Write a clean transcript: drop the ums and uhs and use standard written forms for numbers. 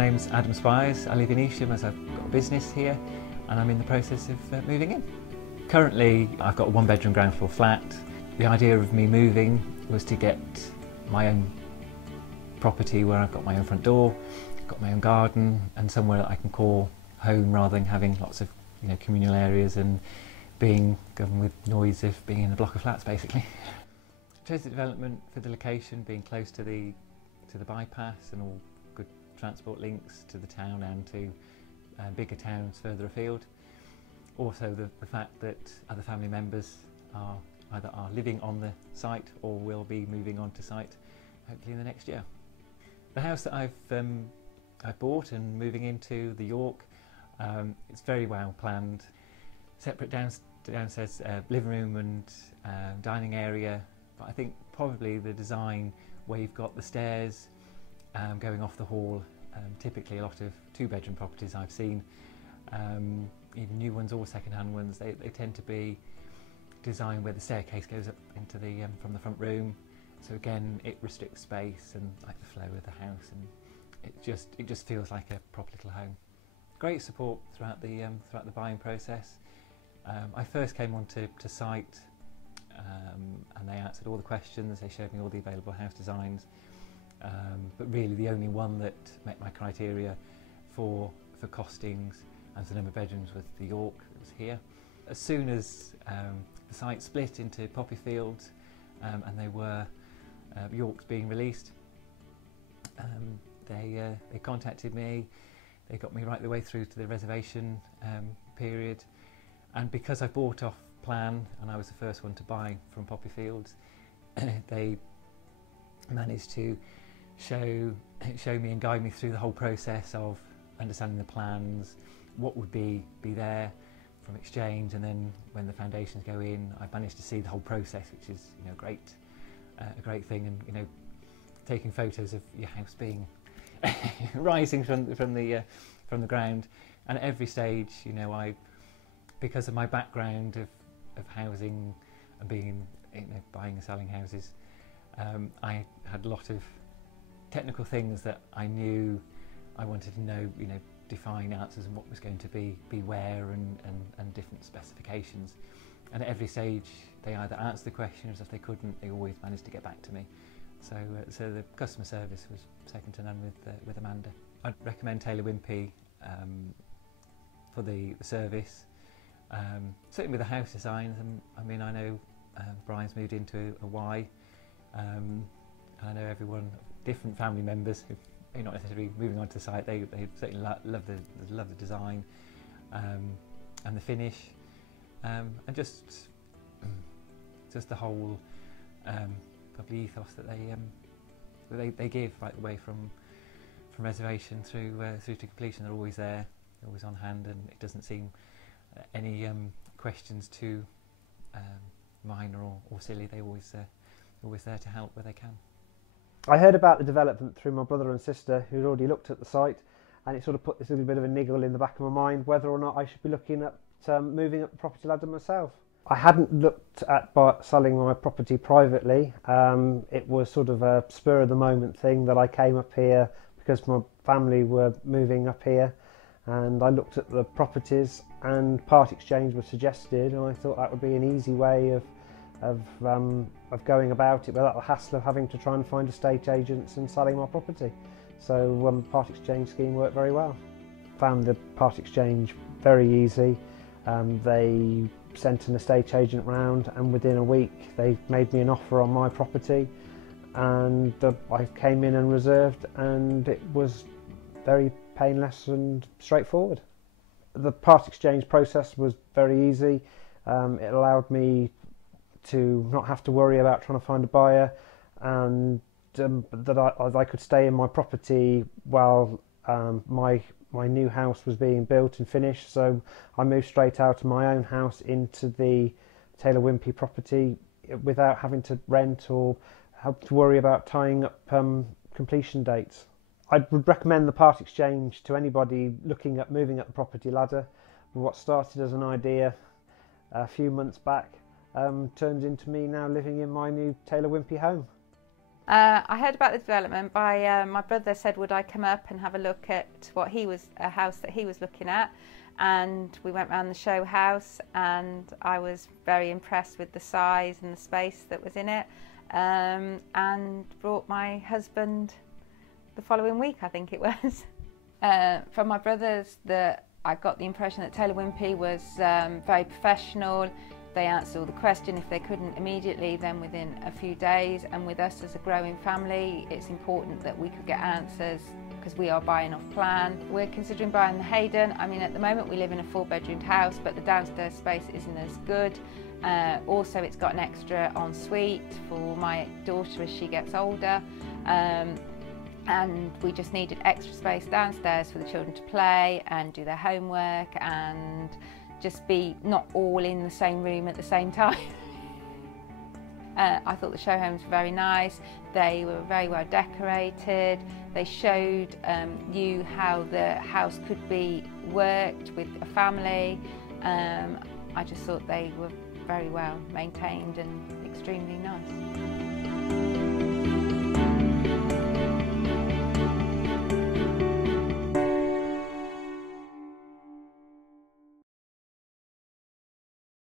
name's Adam Spires. I live in Evesham as I've got a business here and I'm in the process of moving in. Currently I've got a one-bedroom ground floor flat. The idea of me moving was to get my own property where I've got my own front door, got my own garden and somewhere that I can call home rather than having lots of communal areas and being governed with noise of being in a block of flats basically. I chose the development for the location, being close to the bypass and all good transport links to the town and to bigger towns further afield. Also the fact that other family members are either living on the site or will be moving on to site hopefully in the next year. The house that I've bought and moving into, the York, it's very well planned. Separate downstairs living room and dining area, but I think probably the design where you've got the stairs going off the hall. Typically a lot of two-bedroom properties I've seen, even new ones or second-hand ones, they tend to be designed where the staircase goes up into the from the front room. So again, it restricts space and like the flow of the house, and it just feels like a proper little home. Great support throughout the buying process. I first came onto site and they answered all the questions. They showed me all the available house designs, but really the only one that met my criteria for costings and the number of bedrooms was the York that was here. As soon as the site split into poppy fields and they were Yorks being released, they contacted me. They got me right the way through to the reservation period, and because I bought off plan and I was the first one to buy from poppy fields, they managed to show me and guide me through the whole process of understanding the plans, what would be there from exchange, and then when the foundations go in, I've managed to see the whole process, which is a great thing, and taking photos of your house being rising from the ground, and at every stage, I, because of my background of housing and being buying and selling houses, I had a lot of technical things that I knew I wanted to know, define answers and what was going to be where and different specifications. And at every stage they either answered the questions, if they couldn't, they always managed to get back to me. So the customer service was second to none with Amanda. I'd recommend Taylor Wimpey for the service. Certainly with the house designs, I mean I know Brian's moved into a Y. I know everyone, different family members who may not necessarily moving onto the site, they certainly love the design and the finish, and just the whole probably ethos that they give right the way from reservation through to completion. They're always there, they're always on hand, and it doesn't seem any questions too minor or silly. They're always there to help where they can. I heard about the development through my brother and sister who'd already looked at the site, and it sort of put this little bit of a niggle in the back of my mind whether or not I should be looking at moving up the property ladder myself. I hadn't looked at selling my property privately. It was sort of a spur of the moment thing that I came up here because my family were moving up here, and I looked at the properties and part exchange was suggested, and I thought that would be an easy way of going about it without the hassle of having to try and find estate agents and selling my property. So part exchange scheme worked very well. Found the part exchange very easy. They sent an estate agent round, and within a week they made me an offer on my property, and I came in and reserved, and it was very painless and straightforward. The part exchange process was very easy. It allowed me to not have to worry about trying to find a buyer, and that I could stay in my property while my new house was being built and finished. So I moved straight out of my own house into the Taylor Wimpey property without having to rent or have to worry about tying up completion dates. I would recommend the part exchange to anybody looking at moving up the property ladder. What started as an idea a few months back turned into me now living in my new Taylor Wimpey home. I heard about the development by my brother said would I come up and have a look at a house that he was looking at, and we went round the show house and I was very impressed with the size and the space that was in it, and brought my husband the following week, I think it was. From my brothers, I got the impression that Taylor Wimpey was very professional. They answered all the questions. If they couldn't immediately, then within a few days. And with us as a growing family, it's important that we could get answers because we are buying off plan. We're considering buying the Hayden. I mean, at the moment we live in a 4-bedroomed house, but the downstairs space isn't as good. Also, it's got an extra ensuite for my daughter as she gets older. And we just needed extra space downstairs for the children to play and do their homework and just be not all in the same room at the same time. I thought the show homes were very nice. They were very well decorated. They showed you how the house could be worked with a family. I just thought they were very well maintained and extremely nice.